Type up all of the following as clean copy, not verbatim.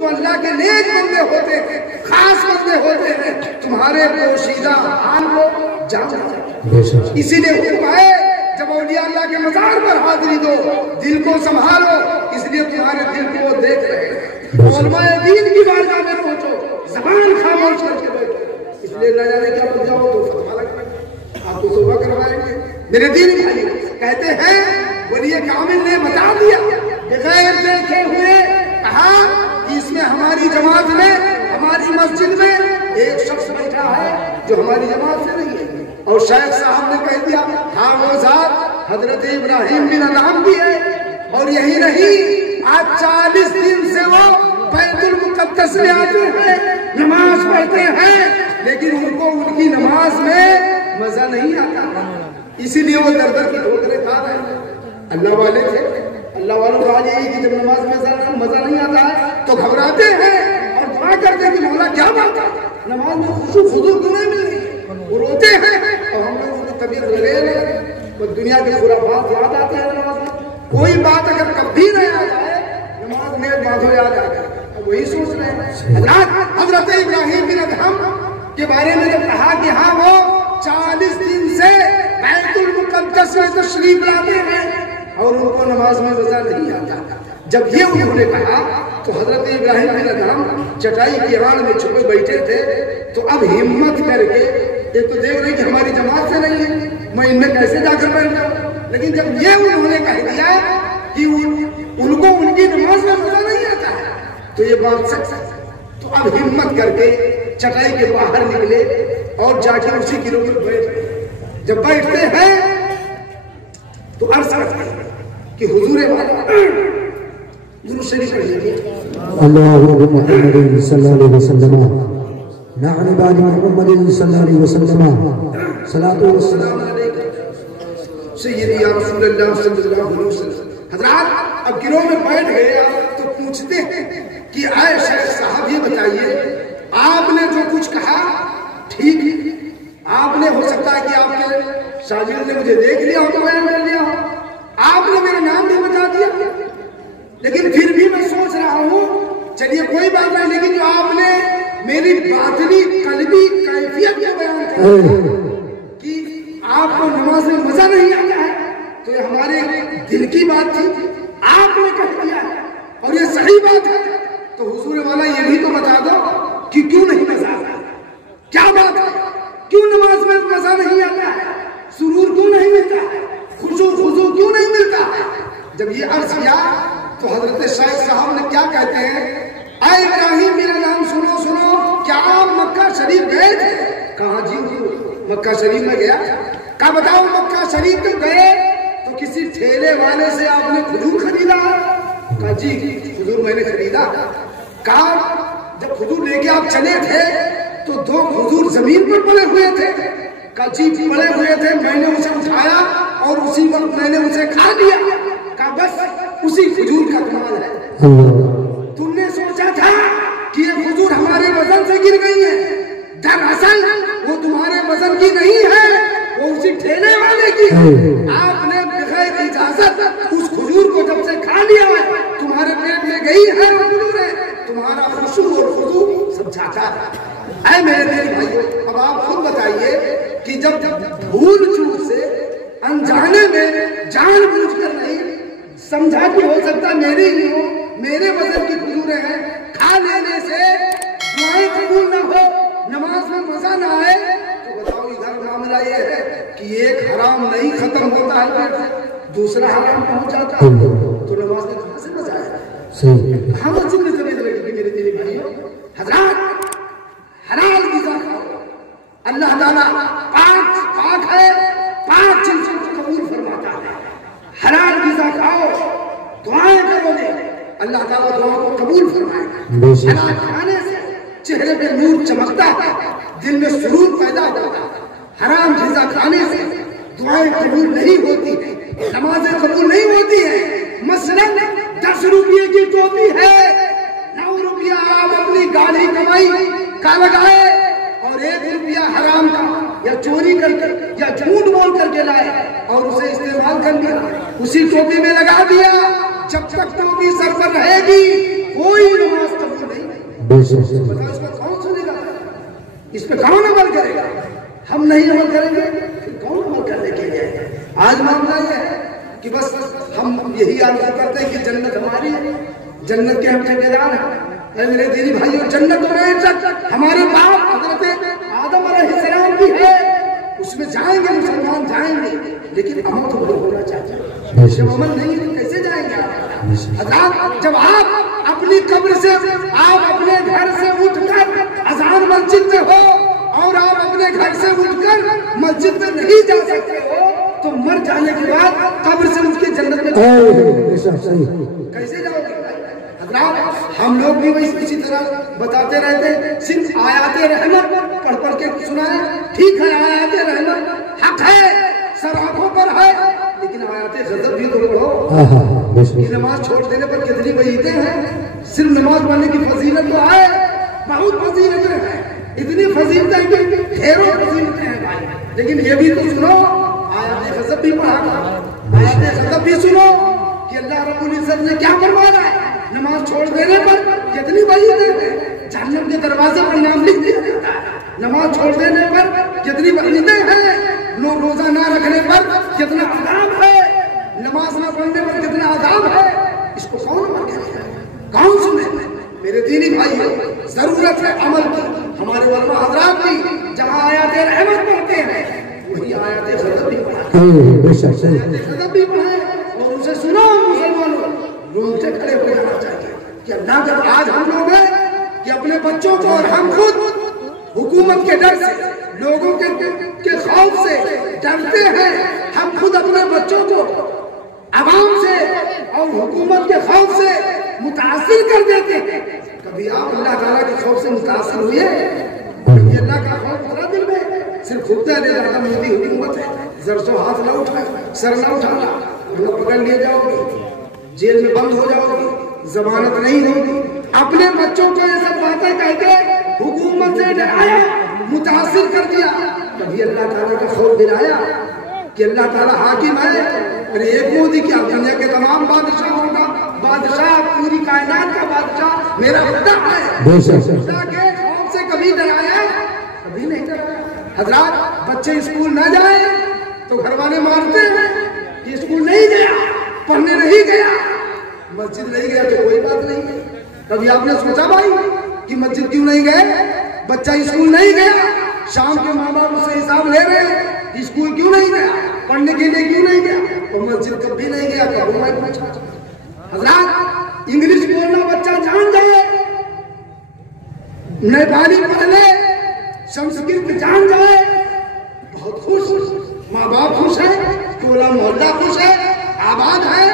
तो अल्लाह के नेक बंदे होते हैं, खास बंदे होते हैं, तुम्हारे पोशीदा हाल को जानो। इसीलिए हुक्म है जब औलिया अल्लाह के मजार पर हाजिरी दो, दिल को संभालो, इसलिए तुम्हारे दिल को वो देख रहे हैं। उलमाए दीन की बारगाह में पहुंचो, ज़बान खामोश करके बैठो, इसलिए न जाने क्या बन जाओ तो फतवा लगेगा, आप तो तौबा करवाएंगे। मेरे दीन भाई कहते हैं वलिए कामिल ने बता दिया बगैर देखे हुए, कहा इसमें हमारी जमात में, हमारी मस्जिद में एक शख्स बैठा है जो हमारी जमात से नहीं है। और शेख साहब ने कह दिया हाँ वो ज़ात हजरत इब्राहिम बिन अदहम भी है। और यही नहीं, आज 40 दिन से वो बैतुल मुक़द्दस में आते हैं, नमाज पढ़ते हैं, लेकिन उनको उनकी नमाज में मजा नहीं आता, इसीलिए वो दर दर की ठोकरें खा रहे हैं। अल्लाह वाले थे, अल्लाह वालों का हाल यही कि जब नमाज में मजा नहीं आता है तो घबराते हैं और दुआ करते हैं कि मौला क्या बात है, नमाज में खुशू खुजू क्यों नहीं मिल रही, वो रोते हैं। और हम लोग उनकी तबीयत लगे, दुनिया के खुराफात याद आते हैं नमाज में। कोई बात अगर कभी नहीं आ जाए नमाज में बातों याद आ जाए, अब वही सोच रहे हैं। हजरत इब्राहिम बिन अदहम के बारे में जब कहा कि हाँ वो 40 दिन से बैतुल मुक़द्दस में तशरीफ लाते हैं और उनको नमाज में मजा नहीं आता, जब ये उन्होंने कहा तो हजरत इब्राहिम बिन अदहम चटाई की आड़ में छुपे बैठे थे। तो अब हिम्मत करके, ये तो देख रहे कि हमारी जमात से नहीं है, मैं इनमें कैसे जाकर बैठ जाऊं, लेकिन जब ये उन्होंने कह दिया कि उनको उनकी नमाज में मजा नहीं आता है तो ये बात सच है। तो अब हिम्मत करके चटाई के बाहर निकले और जाके उसी गिरोह में बैठ, जब बैठते हैं तो अर्ज करते हैं कि हुजूर वाला दुरूद शरीफ पढ़िए, अल्लाहुम्मा मुहम्मदिन सल्लल्लाहु अलैहि वसल्लम नअनी बानी मुहम्मदिन सल्लल्लाहु अलैहि वसल्लम सलातु वस्सलाम अलैका सय्यदी या रसूलल्लाह सल्लल्लाहु अलैहि वसल्लम। हजरात अब गिरोह में बैठ गए तो पूछते हैं कि आए शेख साहब ये बताइए आपने जो कुछ कहा ठीक है, आपने हो सकता है कि आपके शागिर्द ने मुझे देख लिया हो तो बयान कर लिया हो, आपने मेरा नाम भी बता दिया, लेकिन फिर भी मैं सोच रहा हूँ चलिए कोई बात नहीं, लेकिन जो आपने मेरी बातनी कल्बी कैफियत को बयान कर कि आपको नमाज में मजा नहीं आता है, तो ये हमारे दिल की बात थी, आपने कह दिया और ये सही बात है। तो हुजूर वाला ये भी तो बता दो कि क्यों नहीं मजा आता, क्या बात है, क्यों नमाज में मजा नहीं आता है, सुरूर क्यों नहीं मिलता है, खुशू खुजू क्यों नहीं मिलता है। जब ये अर्ज किया तो हजरत शेख साहब ने क्या कहते हैं, आए इब्राहिम मेरा नाम सुनो सुनो, क्या आप मक्का शरीफ गए थे? कहा जी मक्का शरीफ में गया। कहा बताओ मक्का शरीफ तो गए तो किसी ठेले वाले से आपने खजूर खरीदा? कहा जी खजूर मैंने खरीदा। कहा जब खजूर लेके आप चले थे तो 2 खजूर जमीन पर पड़े हुए थे? कहा जी पड़े हुए थे, मैंने उसे उठाया और उसी वक्त मैंने उसे खा लिया। कहा बस उसी खजूर का कमाल है, तुमने सोचा था कि ये खजूर हमारे वजन से गिर गई है, दरअसल वो तुम्हारे वजन की नहीं है, वो उसी ठेले वाले की है। आपने बगैर इजाजत उस खजूर को जब से खा लिया है तुम्हारे पेट में गई है वो खजूर है, तुम्हारा खुशू और खुजू सब झाका है। मेरे दिल भाइयों अब आप खुद बताइए कि जब भूल चूक से अनजाने में जानबूझकर नहीं, समझा कि हो सकता मेरी ही हो, मेरे वजन की खजूरें हैं, खा लेने से दुआएं कबूल ना हो, नमाज में मजा ना आए, तो बताओ इधर मामला ये है कि एक हराम नहीं खत्म होता है, दूसरा हराम पहुंच जाता है, तो नमाज में कहां से मजा आए, कहां मस्जिद में तबीयत लगेगी। मेरे दिल भाइयों हजरात हलाल ग़िज़ा खाओ, अल्लाह ताला पाक है, 5 चीजों को कबूल फरमाता है। हलाल ग़िज़ा खाओ, दुआएं करोगे अल्लाह ताला दुआओं को कबूल फरमाएगा। हलाल खाने से चेहरे पे नूर चमकता है, दिल में सुरूर पैदा होता है। हराम ग़िज़ा खाने से दुआएं कबूल नहीं होती है, नमाजें कबूल नहीं होती है। मसलन 10 रुपये की टोपी है, 9 रुपया आप अपनी गाड़ी कमाई का लगाए और 1 रुपया हराम का या चोरी करके या झूठ बोल करके लाए और उसे इस्तेमाल कर लिया, उसी टोपी में लगा दिया। जब तक टोपी सर पर रहेगी कोई नमाज कबूल नहीं बताओ इसको कौन सुनेगा? इस पे कौन अमल करेगा? हम नहीं अमल करेंगे फिर कौन अमल करने के लिए? आज मामला यह है कि बस हम यही आरज़ू करते हैं कि जन्नत हमारी है, जन्नत के हम ठेकेदार हैं। मेरे दीदी भाइयों, जन्नत में हमारे बाप हजरत आदम अलैहिस्सलाम की है, उसमें जाएंगे मुसलमान जाएंगे, लेकिन अमल तो होना चाहिए। जब अमल नहीं है तो कैसे जाएंगे आप? जब आप अपनी कब्र से, आप अपने घर से उठकर अज़ान मस्जिद में हो और आप अपने घर से उठकर मस्जिद में नहीं जा सकते हो, तो मर जाने के बाद कब्र से उसके जन्नत में कैसे जाओगे? हम लोग भी वही इसी तरह बताते रहते हैं, सिर्फ आयाते रहमत पढ़ पढ़ के सुनाए। ठीक है, आयाते रहमत हक है, सर आंखों पर है, लेकिन आयाते गजब भी तो पढ़ो। नमाज छोड़ देने पर कितनी वईदें हैं। सिर्फ नमाज पढ़ने की फजीलत तो है, बहुत फजीलतें हैं, इतनी फजीलतें की ढेरों फजीलतें हैं भाई। लेकिन ये भी तो सुनो, आयाते गजब भी पढ़ा, आयाते गजब भी सुनो कि अल्लाह रब्बुल इज्जत ने क्या फरमाया है। नमाज छोड़ देने पर कितनी वईदें हैं, जहन्नम के दरवाजे पर नाम लिख दिया जाता है। नमाज छोड़ देने पर कितनी वईदें हैं, रोजा ना रखने पर कितना अज़ाब है, नमाज ना पढ़ने पर कितना अज़ाब है। इसको कौन मानेगा, कौन सुने? मेरे दीनी भाई, जरूरत है अमल की। हमारे उलमा हज़रात भी जहाँ आयाते रहमत पढ़ते हैं वही आयाते गज़ब भी पढ़े और उसे सुनो मुसलमानों, रूम से खड़े हो जाना चाहिए कि अल्लाह जब आज हम लोग हैं कि अपने बच्चों को और हम खुद हुकूमत के डर से, लोगों के खौफ से डरते हैं, हम खुद अपने बच्चों को आवाम से और हुकूमत के खौफ से मुतासिर कर देते हैं। कभी आप अल्लाह ताला के खौफ से मुतासिर हुए? अल्लाह का खौफ थोड़ा दिल में, सिर्फ खुदा ले जाता मोदी हुकूमत है, जरसों हाथ ना उठाए, सर ना उठाना, पकड़ लिए जाओगे, जेल में बंद हो जाओगे, जमानत नहीं होगी। अपने बच्चों को ये सब बातें कहके हुकूमत से डराया, मुतासिर कर दिया। कभी अल्लाह ताला का खौफ दिलाया कि अल्लाह ताला हाकिम है। अरे एक मोदी क्या, दुनिया के तमाम बादशाहों का बादशाह, पूरी कायनात का बादशाह मेरा खुदा है। खुदा के खौफ से कभी डराया? कभी नहीं डराया। हजरात, बच्चे स्कूल न जाए तो घर वाले मारते हैं कि स्कूल नहीं गया, पढ़ने नहीं गया, मस्जिद नहीं गया तो कोई बात नहीं है। कभी आपने सोचा भाई कि मस्जिद क्यों नहीं गए? बच्चा स्कूल नहीं गया, शाम के माँ बाप उससे हिसाब ले रहे हैं कि स्कूल क्यों नहीं गया, पढ़ने के लिए क्यों नहीं गया, और मस्जिद कभी नहीं गया। कभी मैं पूछा हजरात, इंग्लिश बोलना बच्चा जान जाए, नेपाली पढ़ ले, संस्कृत जान जाए, बहुत खुश, माँ बाप खुश है, टोला मोहल्ला खुश है, आबाद है।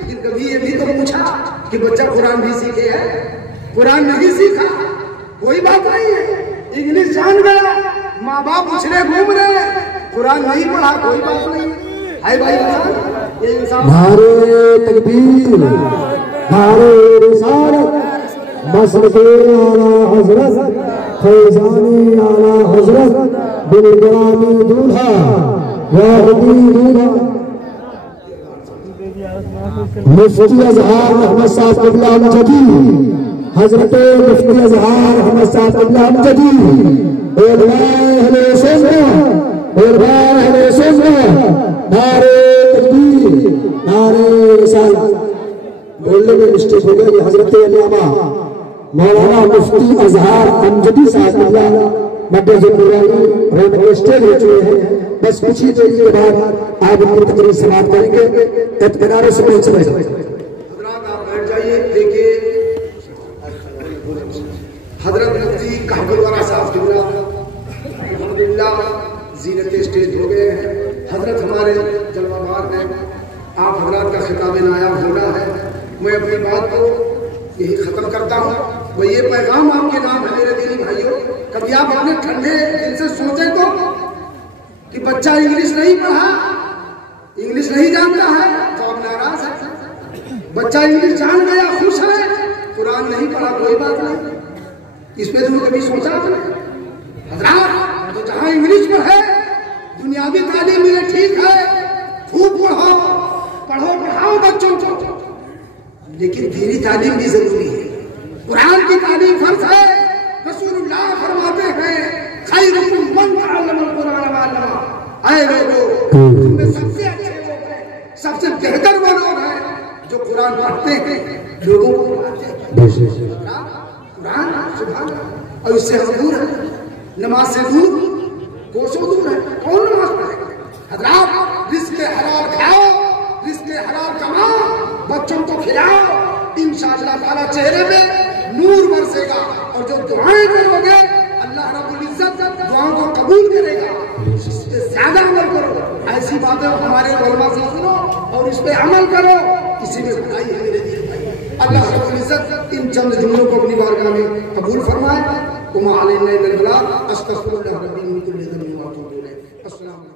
लेकिन कभी ये भी तो पूछा कि बच्चा कुरान भी सीखे है? कुरान नहीं सीखा, कोई बात नहीं है। इंग्लिश जान गया, माँ बाप पिछले घूम रहे, कुरान नहीं पढ़ा, कोई बात नहीं। हाय भाई, ये इंसान नारे तकबीर, नारे रिसालत, मसलके आला हजरत, फैजानी आला हजरत, बिलगरामी दूल्हा, वाहदी दूल्हा, मुफ्ती अजहार अहमद साहब क़िबला अमजदी, हजरत मुफ्ती अजहार अहमद साहब क़िबला अमजदी, नारे तकबीर, नारे रिसालत। बोलने में मिस्टेक हो गया। हजरत अल्लामा मौलाना मुफ्ती अजहार अमजदी साहब क़िबला मद्दे स्टेज हो चुके हैं। बस कुछ ही देर के बाद आप उनकी तकरीर समाप्त करेंगे। इत्मीनान से बैठ जाइए। आप बैठ जाइए। देखिए, हजरत मुफ्ती कहबुलवरा साहब क़िबला अल्हम्दुलिल्लाह ज़ीनत स्टेज हो गए हैं। हजरत हमारे जलवाबार हैं, आप हजरात का खिताब नायाब होना है। मैं अपनी बात को यही ख़त्म करता हूँ। वह ये पैगाम आपके नाम है मेरे दीनी भाइयों। कभी आप अपने ठंडे दिल से सोचें तो कि बच्चा इंग्लिश नहीं पढ़ा, इंग्लिश नहीं जानता है तो आप नाराज है। बच्चा इंग्लिश जान गया, खुश है, कुरान नहीं पढ़ा, कोई बात नहीं। इस पे तुमने कभी सोचा आपने? हजरात, तो जहाँ इंग्लिश में है, दुनियावी तालीम मिले ठीक है, खूब पढ़ो, पढ़ाओ बच्चों को, लेकिन दीनी तालीम भी जरूरी है। कुरान की तालीम फर्ज है। आए लोगों, तुमने सबसे अच्छे लोग हैं, सबसे बेहतर वो लोग हैं जो कुरान पढ़ते हैं, लोगों को पढ़ाते हैं। कुरान सुभान अल्लाह, और इससे हम दूर है, नमाज से दूर, कोसों दूर है। कौन नमाज पढ़ेगा? हजरात, रिस्क हलाल खाओ, रिस्क हलाल कमाओ, बच्चों को खिलाओ, इंशाअल्लाह ताला चेहरे में नूर बरसेगा। और जो दुआएं करोगे अल्लाह रब्बुल इज्जत दुआओं को कबूल करेगा। इससे ज्यादा अमल करो, ऐसी बातें हमारे उलमा से सुनो और इस पे अमल करो, किसी में भलाई है मेरे दिल भाई। अल्लाह रब्बुल इज्जत इन चंद जुमलों को अपनी बारगाह में कबूल फरमाए। उमा अलैना इल्लल बलाग, अस्तगफिरुल्लाह रब्बी मिन कुल्ली ज़ंबिन व अतूबु इलैह। अस्सलाम।